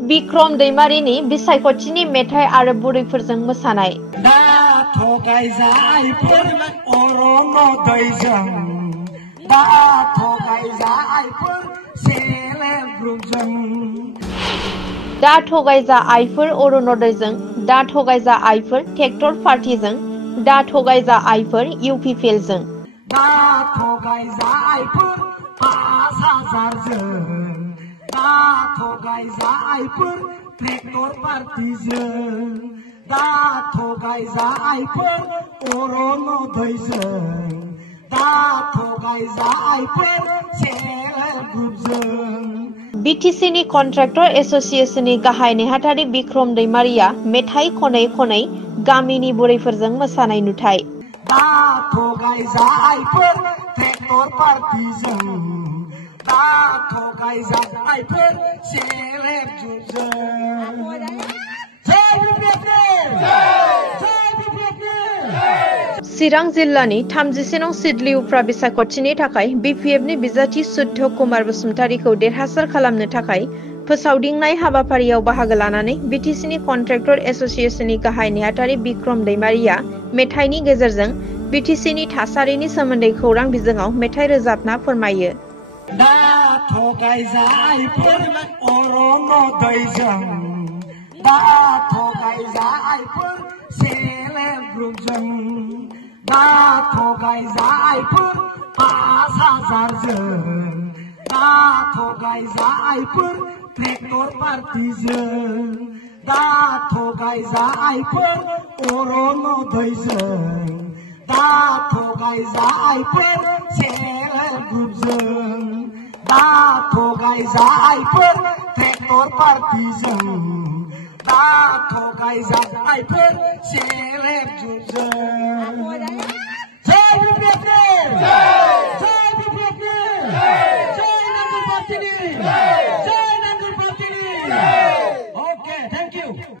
बिक्रम दैमारिनि बिसायख'थिनि मेथाइ आरो बुरैफोरजों मोसानाय। दा थगायजा आइफोर अरुणोदयजों, दा थगायजा आइफोर ट्रेक्टर पार्टीजों, दा थगायजा आइफोर इउपिपिएलजों। दा थगायजा आइफोर 5,000जों, दा थगायजा आइफोर ट्रेक्टर पार्टीजों, दा थगायजा आइफोर अरुणोदयजों, दा थगायजा आइफोर सेल्फ ग्रुपजों। बिटिसिनि कन्ट्रेक्टर एसोसिएशननि गाहाय नेहाथारि बिक्रम दैमारिया मेथाइ खनै खनै गामिनि बुरैफोरजों मोसानाय नुथाय। दा थगायजा आइफोर ट्रेक्टर पार्टीजों, दा थगायजा आइफोर सेल्फ ग्रुपजों। चिरां जिल्लानि 31 नं सिडली उफ्रा बिसायख'थिनि थाखाय बिपिएफनि बिजाथि सुध्य कुमार बसुमतारीखौ देरहासार खालामनो थाखाय फोसावदिंनाय हाबाफारियाव बाहागो लानानै बिटिसिनि कन्ट्रेक्टर एसोसिएशननि गाहाय नेहाथारि बिक्रम दैमारिया मेथाइनि गेजेरजों बिटिसिनि थासारिनि सोमोन्दै खौरां बिजोङाव मेथाइ रोजाबना फोरमायो। दा थगायजा आइफोर अरुणोदयजों, दा थगायजा आइफोर सेल्फ ग्रुपजों, दा थगायजा आइफोर 5,000जों, दा थगायजा आइफोर ट्रेक्टर पार्टीजों, दा थगायजा आइफोर अरुणोदयजों, दा थगायजा आइफोर सेल्फ ग्रुपजों, दा थगायजा आइफोर ट्रेक्टर पार्टीजों, दा थगायजा आइफोर सेल्फ ग्रुपजों। जय बिपिएफ! जय बिपिएफ! जय नगर पार्टीनि!